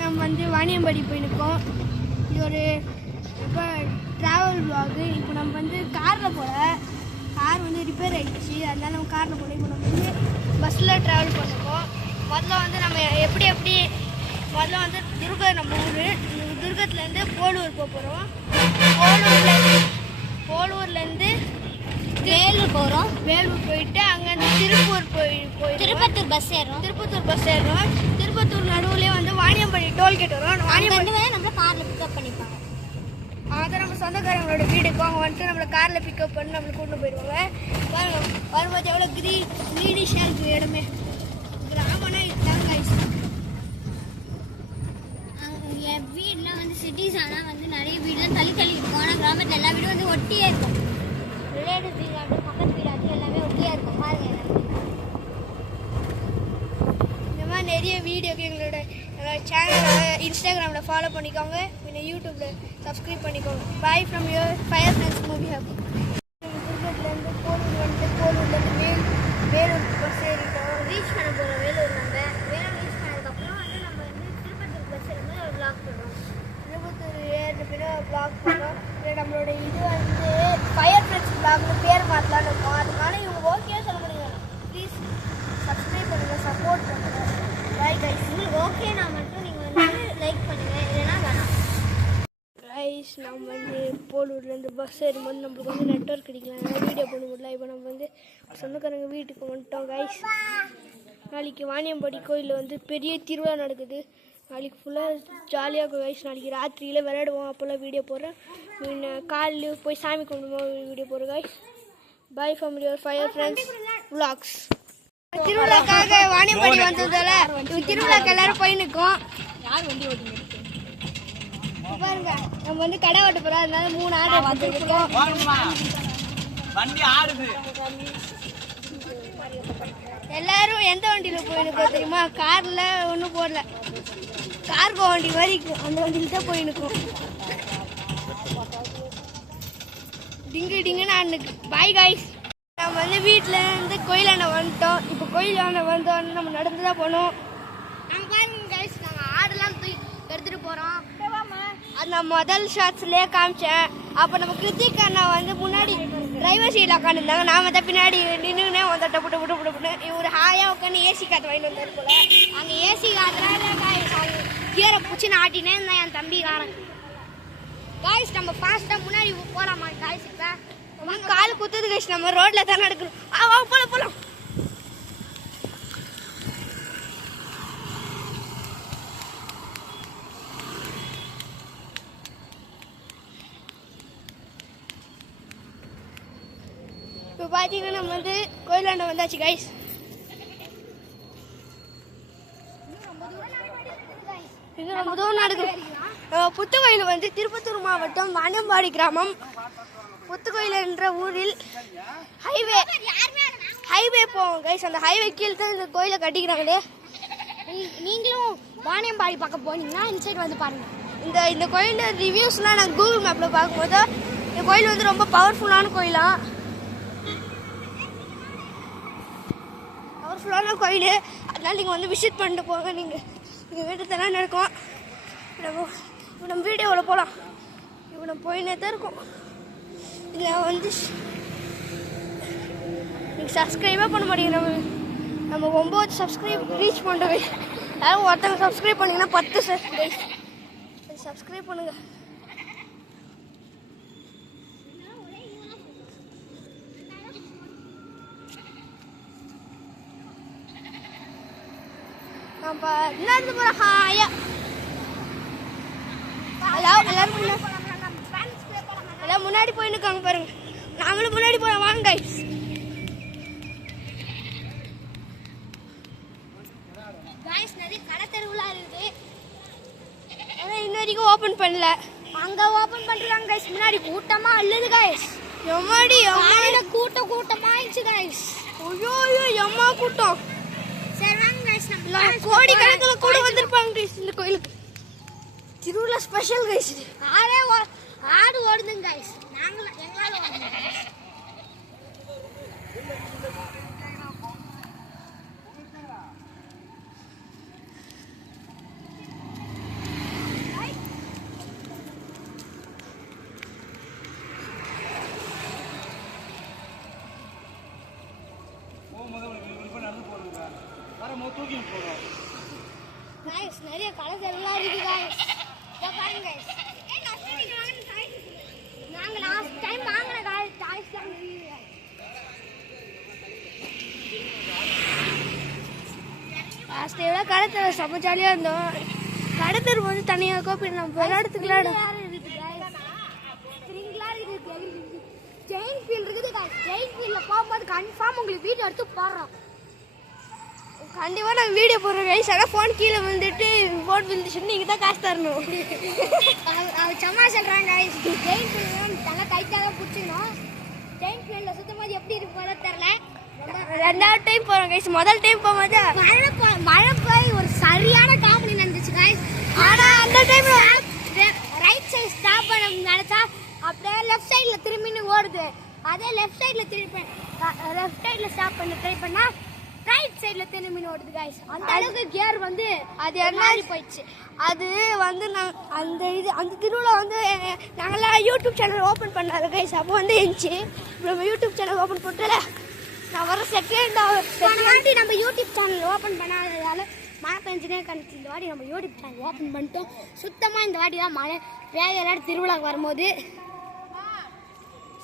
நம்ம வந்து வாணியம்பாடி போயிருக்கோம். இது ஒரு இப்போ ட்ராவல் வ்ளாகு. இப்போ நம்ம வந்து காரில் போகல, கார் வந்து ரிப்பேர் ஆகிடுச்சு, அதனால நம்ம காரில் போகல. இப்போ நம்ம வந்து பஸ்ஸில் ட்ராவல் பண்ணிருக்கோம். முதல்ல வந்து நம்ம முதல்ல வந்து துர்கா நம்ம ஊர், துர்கத்துலேருந்து போலூர் போக போகிறோம். போலூர்லேருந்து வேலூர் போகிறோம். வேலூர் போயிட்டு அங்கேருந்து திருப்பூர் திருப்பத்தூர் பஸ் ஏறுறோம். திருப்பத்தூர் நடுவுலேயே வந்து வாணியம்பாடி டோல்கேட் வரும். வாணியம்பாடி நம்மளை காரில் பிக்கப் பண்ணிப்பாங்க. அதான் நம்ம சொந்தக்காரங்களோட வீடுக்கும் அவங்க வந்துட்டு நம்மளை காரில் பிக்கப் பண்ணி நம்மளை கூட்டு போயிடுவாங்க. வரும்போது எவ்வளோ க்ரீனிஷாக இருக்குது இடமே. கிராமம்னா இதுதான் கைஸ். என் வீடுலாம் வந்து சிட்டிஸ் ஆனால் வந்து நிறைய வீடுலாம் தள்ளி இருக்கும். ஆனால் கிராமத்தில் எல்லா வீடும் வந்து ஒட்டியே இருக்கும். ரிலேட்டிவ் வீடு அப்படி பக்கத்து வீடு அது எல்லாமே ஒட்டியாக இருக்கும். பாருங்க, இந்த மாதிரி நிறைய வீடியோக்கு எங்களோட சேனலை இன்ஸ்டாகிராமில் ஃபாலோ பண்ணிக்கோங்க, இன்னும் யூடியூப்பில் சப்ஸ்கிரைப் பண்ணிக்கோங்க. Bye from your fire friends movie hub. திருப்பூர்லேருந்து போலூர்லேருந்து வேலூர் பஸ் ஏறிட்டோம். ரீச் பண்ண போகிறோம் வேலூர். வேலூர் ரீச் பண்ணதுக்கப்புறம் வந்து நம்ம வந்து திருப்பத்தூர் பஸ் ஏறும்போது ஒரு வ்ளாக் பண்ணுறோம். திருப்பத்தூர் ஏறின பின்னாடி வ்ளாக் பண்ணுறோம். நம்மளோட இது வந்து ஃபயர் ஃப்ரெண்ட்ஸ் வ்ளாக்னு பேர் மாற்றலான்னு இருக்கும். அதனால இவங்க ஓகே சொல்ல முடியுங்க. ப்ளீஸ் சப்ஸ்கிரைப் பண்ணுங்கள், சப்போர்ட் பண்ணுங்கள். Bye guys. உங்களுக்கு ஓகேனா மட்டும் நீங்கள் வந்து லைக் பண்ணுங்கள், இல்லைன்னா வேணாம். கைஸ், நம்ம வந்து போலூர்லேருந்து பஸ் ஏறும்போது நம்மளுக்கு வந்து நெட்வொர்க் கிடைக்கலாம், அதனால் வீடியோ பண்ண முடியல. இப்போ நம்ம வந்து சொந்தக்காரங்க வீட்டுக்கு வந்துட்டோம் கைஸ். நாளைக்கு வாணியம்பாடி கோயிலில் வந்து பெரிய திருவிழா நடக்குது. நாளைக்கு ஃபுல்லாக ஜாலியாக இருக்கும் கைஸ். நாளைக்கு ராத்திரியில் விளையாடுவோம், அப்போல்லாம் வீடியோ போடுறேன். காலையில் போய் சாமி கும்பிடுவோம், வீடியோ போடுறேன் guys. Bye from your fire friends vlogs. திருவிழாக்காக வாணியம்பாடி வந்ததால திருவிழாக்கு எல்லாரும் போய் நிற்கும். யார் வண்டி ஓட்டிங்க பாருங்க, நம்ம வந்து கடை ஓட்ட போறோம், அதனால 3 ஆடு வந்துருக்கோம். வண்டி ஆடுது. எல்லாரும் எந்த வண்டியில போயிருக்கோம் தெரியுமா? கார்ல ஒன்றும் போடல, கார்கோ வண்டி மாதிரி அந்த வண்டியில தான் போயிருக்கோம். டிங்கு டிங்குன்னு அன்னைக்கு பாய் காய்ஸ். நம்ம வந்து வீட்டில் இருந்து கோயிலாண்ட வந்துட்டோம். இப்போ கோயிலாண்ட வந்தோன்னு நம்ம நடந்து தான் போனோம். நம்ம பாருங்க கைஸ், நாங்கள் ஆடுலாம் எடுத்துகிட்டு போகிறோம். அது நான் முதல் ஷாட்ஸ்லேயே காமிச்சேன். அப்போ நம்ம கிருத்திக் அண்ணா வந்து முன்னாடி டிரைவர் சீட்டில் உட்காந்துருந்தாங்க. நாம தான் பின்னாடி நின்றுனே வந்து டப்பு புட்டு இவர் ஹாயாக உட்காந்து ஏசி காற்று வாங்கிட்டு வந்தார் போல. அங்கே ஏசி காத்துறாங்க கீரை பிடிச்சி நாட்டினே இருந்தான் என் தம்பி காரன். காய்ஸ், நம்ம ஃபாஸ்ட்டாக முன்னாடி போகலாமா காய்ஸ்? இப்போ கால் குத்துது கைஸ், நம்ம ரோட்டில் தான் நடக்கணும். போகலாம். இப்போ பார்த்தீங்கன்னா நம்ம வந்து கோயிலாண்ட வந்தாச்சு கைஸ். இது ரொம்ப தூரம் நடக்குது. புத்துக்கோயில் வந்து திருப்பத்தூர் மாவட்டம் வாணியம்பாடி கிராமம். புத்துக்கோயில் என்ற ஊரில் ஹைவே போவோம் கைஸ். அந்த ஹைவே கீழே தான் இந்த கோயிலை கட்டிக்கிறாங்களே. நீங்களும் வாணியம்பாடி பக்கம் போனீங்கன்னா இந்த சைடு வந்து பாருங்க. இந்த கோயிலோட ரிவ்யூஸ்லாம் நான் கூகுள் மேப்பில் பார்க்கும்போது இந்த கோயில் வந்து ரொம்ப பவர்ஃபுல்லான கோயிலாக. கோயில், அதனால நீங்கள் வந்து விசிட் பண்ணிட்டு போங்க. நீங்கள் வீட்டு தானே நடக்கும். இப்போ நம்ம வீடியோவில் போகலாம். இப்போ நம்ம போயினே தான் இருக்கோம். இதில் வந்து நீங்கள் சப்ஸ்கிரைபே பண்ண மாட்டீங்க. நம்ம 9 சப்ஸ்கிரைப் ரீச் பண்ணுறோம். யாரும் ஒருத்தங்க சப்ஸ்கிரைப் பண்ணிங்கன்னா 10 சப்ஸ்கிரைப் பண்ணுங்கள். நம்ம நடந்து போகிறோம் ஹாயா. எல்லாம் முன்னாடி போயின்னு இருக்காங்க பாருங்க. நாங்களும் முன்னாடி போகிறோம் வாங்க கைஸ். நிறைய கடை தெருவுலாம் இருக்குது. ஆனால் இன்ன வரைக்கும் ஓப்பன் பண்ணல. அங்கே ஓப்பன் பண்ணுறாங்க கைஸ். முன்னாடி கூட்டமாக அல்லது கைஸ். எம்மாடி கூட்டமாக ஆயிடுச்சு கைஸ். ஐயோ எம்மா கூட்டம். சரி வாங்க கைஸ், நம்ம கோடிக்கணக்கில் கூட வந்திருப்பாங்க கைஸ் இந்த கோயிலுக்கு. திருவிழா ஸ்பெஷல் கைஸ். ஆடு ஓடுதுங்க கைஸ். எங்களால் ஓடுங்க. गाइस நிறைய கலர் எல்லாம் இருக்கு गाइस இத பாருங்க गाइस நாங்க லாஸ்ட் டைம் வாங்குன டாய்ஸ் தான் இருக்கு லாஸ்ட் டைம்ல கடத்தல செம்ம ஜாலியா இருந்தோம். கடத்தர் வந்து தனியா கோப்பி நம்ம விளையாடுறதுக்குலாம் ஸ்ப்ரிங்க்லர் இருக்கு ஜெயின் ஃபீல் இருக்குது गाइस ஜெயின் ஃபீல்ல போகும்போது கன்ஃபார்ம் உங்களுக்கு வீடியோ எடுத்து போடுறோம். கண்டிப்பா நாங்கள் வீடியோ போடுறோம் கைஸ். ஆனால் ஃபோன் கீழே வந்துட்டு ஃபோன் விழுந்துச்சுன்னு நீங்கள் தான் காசு தரணும். அவன் சும்மா சொல்கிறாங்க गाइस ஜெயின் ஃபீல் நல்லா டைட்டாக பிடிச்சிக்கணும். ஜெயின் ஃபீல்டில் சுத்தமாக எப்படி இருக்கு போல தெரில. ரெண்டாவது டைம் போகிறோம் கைஸ். முதல் டைம் போகும்போது மழை போய் ஒரு சரியான காமெடி நடந்துச்சு गाइस. ஆனால் அந்த டைமில் ரைட் சைடு ஸ்டாப் பண்ண நினச்சா அப்படியே லெஃப்ட் சைடில் திரும்பின்னு ஓடுது. அதே லெஃப்ட் சைடில் ஸ்டாப் பண்ண ட்ரை பண்ணா ரைட் சைடில் திரும்பின்னு ஓடுது गाइस. அந்த அளவுக்கு கியர் வந்து அது என்ன போயிடுச்சு. அது வந்து அந்த திருவிழா வந்து நாங்களாம் யூடியூப் சேனல் ஓப்பன் பண்ணாரு கைஸ். அப்போ வந்து இருந்துச்சு. நம்ம யூடியூப் சேனல் ஓப்பன் பண்ணிட்டல நான் வர செகண்ட் வாட்டி நம்ம யூடியூப் சேனல் ஓப்பன் பண்ணாததால மழை பெஞ்சுனே கணிச்சு. இந்த வாட்டி நம்ம யூடியூப் சேனல் ஓப்பன் பண்ணிட்டோம். சுத்தமாக இந்த வாட்டி தான் மழை வேலையெல்லாம் திருவிழாக்கு வரும்போது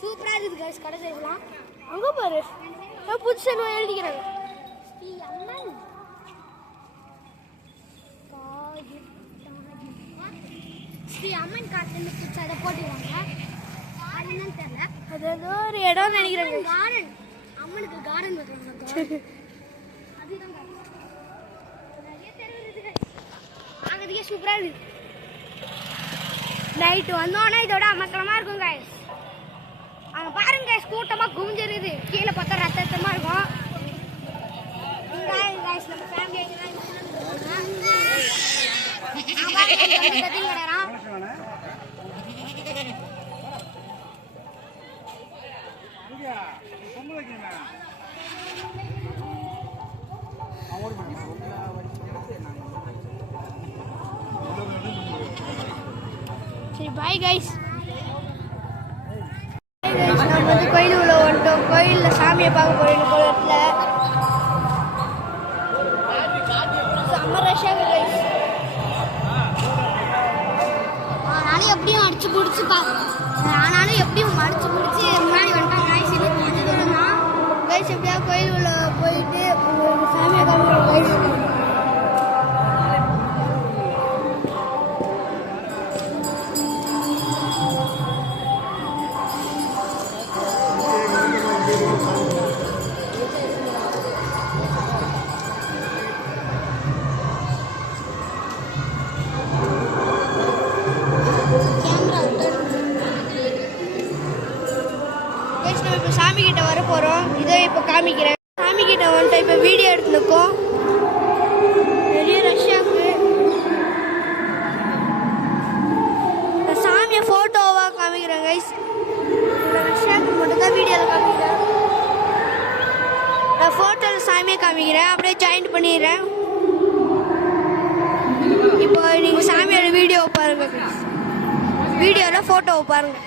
சூப்பராக இருக்குது गाइस. கடை செய்யலாம் அங்கே பாரு புதுசு எழுதிக்கிறாங்க. ஸ்ரீ அம்மன் காட்டுன்னு பிடிச்சி அதை போட்டுருவாங்க. அது என்னன்னு தெரியல. அது ஏதோ ஒரு இடம் நினைக்கிறேன். கார்டன் அம்மனுக்கு கார்டன் வைக்கிறாங்க. அதுதான் நிறைய தெரு இருக்குது. வாங்கிறதுக்கே சூப்பராக இருக்குது. நைட்டு வந்தோன்னா இதோட அமக்கலமாக இருக்கும் गाइस. அங்கே பாருங்க கூட்டமாக குமிஞ்சிருக்குது. கீழே பார்த்தா ரத்தமாக இருக்கும். गाइस நம்ம ஃபேமிலி சரி பாய் கைஸ். நம்ம வந்து கோயில் உள்ள வந்துட்டோம். கோயிலில் சாமியை பார்க்க போகிறோம். கோயிலத்தில் செம்ம ரஷ்ஷாக கைஸ். ஆனாலும் எப்படியும் அடிச்சு பிடிச்சி முன்னாடி வந்துட்டாங்க गाइस. இது கொஞ்சம் தூரம் தான் கைஸ். எப்படியா கோயில் உள்ள போயிட்டு உங்களுக்கு சாமியை காமிக்கிறோம் கைஸ். நம்ம இப்போ சாமி கிட்ட வர போகிறோம். இதோ இப்போ காமிக்கிறேன். சாமி கிட்ட வந்துட்டு இப்போ வீடியோ எடுத்துருக்கோம். நிறைய ரஷ்யாவுக்கு சாமியை ஃபோட்டோவாக காமிக்கிறேன் கைஸ். ரஷ்யாவுக்கு மட்டும் தான் வீடியோவில் காமிக்கிறேன். நான் ஃபோட்டோவில் சாமியை காமிக்கிறேன். அப்படியே ஜாயின் பண்ணிடுறேன். இப்போ நீங்கள் சாமியோட வீடியோவை பாருங்கள். வீடியோவில் ஃபோட்டோவை பாருங்கள்.